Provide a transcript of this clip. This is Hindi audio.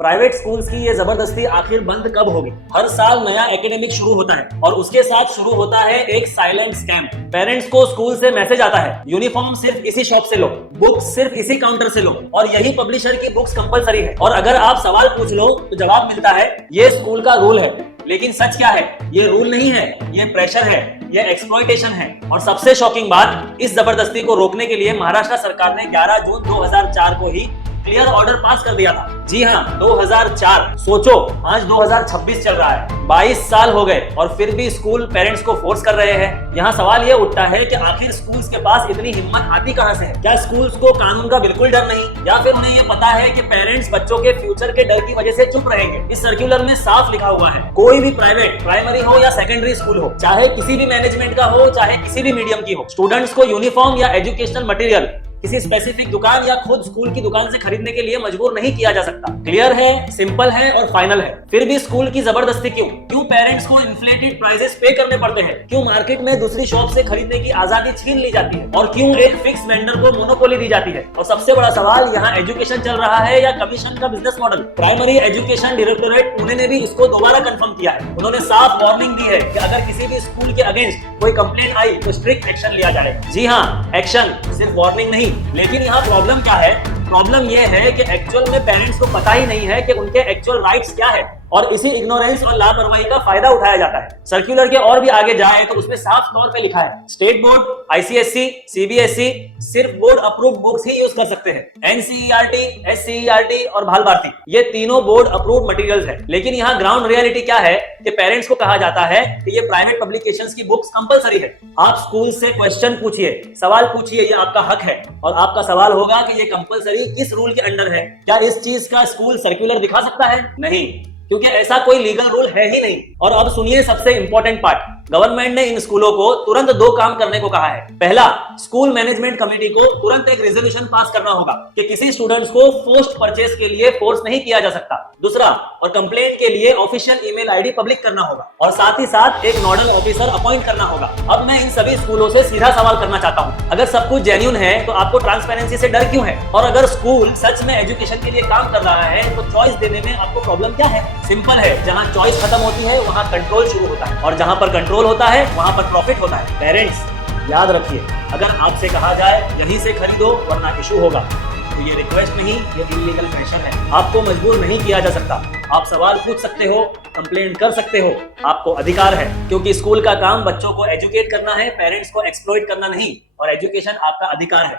प्राइवेट स्कूल्स की ये जबरदस्ती आखिर बंद कब होगी? हर साल नया एकेडमिक शुरू होता है और उसके साथ शुरू होता है एक साइलेंट स्कैम। पेरेंट्स को स्कूल से मैसेज आता है, यूनिफॉर्म सिर्फ इसी शॉप से लो, बुक्स सिर्फ इसी काउंटर से लो और यही पब्लिशर की बुक्स कंपलसरी है। और अगर आप सवाल पूछ लो तो जवाब मिलता है ये स्कूल का रूल है। लेकिन सच क्या है? ये रूल नहीं है, ये प्रेशर है, ये एक्सप्लॉइटेशन है। और सबसे शॉकिंग बात, इस जबरदस्ती को रोकने के लिए महाराष्ट्र सरकार ने 11 जून 2004 को ही क्लियर ऑर्डर पास कर दिया था। जी हाँ, 2004। सोचो, आज 2026 चल रहा है, 22 साल हो गए और फिर भी स्कूल पेरेंट्स को फोर्स कर रहे हैं। यहाँ सवाल ये उठता है कि आखिर स्कूल्स के पास इतनी हिम्मत आती कहाँ से है? क्या स्कूल्स को कानून का बिल्कुल डर नहीं, या फिर उन्हें ये पता है कि पेरेंट्स बच्चों के फ्यूचर के डर की वजह से चुप रहेंगे? इस सर्कुलर में साफ लिखा हुआ है, कोई भी प्राइवेट, प्राइमरी हो या सेकेंडरी स्कूल हो, चाहे किसी भी मैनेजमेंट का हो, चाहे किसी भी मीडियम की हो, स्टूडेंट्स को यूनिफॉर्म या एजुकेशनल मटेरियल किसी स्पेसिफिक दुकान या खुद स्कूल की दुकान से खरीदने के लिए मजबूर नहीं किया जा सकता। क्लियर है, सिंपल है और फाइनल है। फिर भी स्कूल की जबरदस्ती क्यों? क्यों पेरेंट्स को इन्फ्लेटेड प्राइसेस पे करने पड़ते हैं? क्यों मार्केट में दूसरी शॉप से खरीदने की आजादी छीन ली जाती है? और क्यों एक फिक्स वेंडर को मोनोपोली दी जाती है? और सबसे बड़ा सवाल, यहाँ एजुकेशन चल रहा है या कमीशन का business model? Primary education directorate Pune ने भी इसको दोबारा कंफर्म किया है। उन्होंने साफ वार्निंग दी है कि अगर किसी भी स्कूल के अगेंस्ट कोई कंप्लेंट आई तो स्ट्रिक्ट एक्शन लिया जाएगा। जी हाँ, एक्शन, सिर्फ वार्निंग नहीं। लेकिन यहाँ प्रॉब्लम क्या है? प्रॉब्लम यह है कि एक्चुअल में पेरेंट्स को पता ही नहीं है कि उनके एक्चुअल राइट्स क्या है और इसी इग्नोरेंस और लापरवाही का फायदा उठाया जाता है। सर्कुलर के और भी आगे जाए तो उसमें साफ तौर पे लिखा है, स्टेट बोर्ड, आईसीएसई, सीबीएसई सिर्फ बोर्ड अप्रूव्ड बुक्स ही यूज कर सकते हैं। एनसीईआरटी, एससीईआरटी और भाल भारती, ये तीनों बोर्ड अप्रूव्ड मटेरियल्स हैं। लेकिन यहाँ ग्राउंड रियलिटी क्या है कि पेरेंट्स को कहा जाता है कि ये प्राइवेट पब्लिकेशंस की बुक्स कंपलसरी है। आप स्कूल से क्वेश्चन पूछिए, सवाल पूछिए, ये आपका हक है। और आपका सवाल होगा कि ये कंपलसरी किस रूल के अंडर है? क्या इस चीज का स्कूल सर्कुलर दिखा सकता है? नहीं, क्योंकि ऐसा कोई लीगल रूल है ही नहीं। और अब सुनिए सबसे इंपॉर्टेंट पार्ट, गवर्नमेंट ने इन स्कूलों को तुरंत दो काम करने को कहा है। पहला, स्कूल मैनेजमेंट कमेटी को तुरंत एक रेजोल्यूशन पास करना होगा कि किसी स्टूडेंट्स को पोस्ट परचेज के लिए फोर्स नहीं किया जा सकता। दूसरा, और कंप्लेंट के लिए ऑफिशियल ईमेल आईडी पब्लिक करना होगा और साथ ही साथ एक नोडल ऑफिसर अपॉइंट करना होगा। अब मैं इन सभी स्कूलों से सीधा सवाल करना चाहता हूँ, अगर सब कुछ जेन्युइन है तो आपको ट्रांसपेरेंसी से डर क्यों है? और अगर स्कूल सच में एजुकेशन के लिए काम कर रहा है तो चॉइस देने में आपको प्रॉब्लम क्या है? सिंपल है, जहाँ चॉइस खत्म होती है वहाँ कंट्रोल शुरू होता है और जहाँ पर कंट्रोल होता है वहाँ पर प्रॉफिट होता है। पेरेंट्स याद रखिए, अगर आपसे कहा जाए यहीं से खरीदो वरना इशू होगा, तो ये रिक्वेस्ट नहीं, ये इलीगल प्रेशर है। आपको मजबूर नहीं किया जा सकता। आप सवाल पूछ सकते हो, कंप्लेंट कर सकते हो, आपको अधिकार है। क्योंकि स्कूल का काम बच्चों को एजुकेट करना है, पेरेंट्स को एक्सप्लॉइट करना नहीं, और एजुकेशन आपका अधिकार है।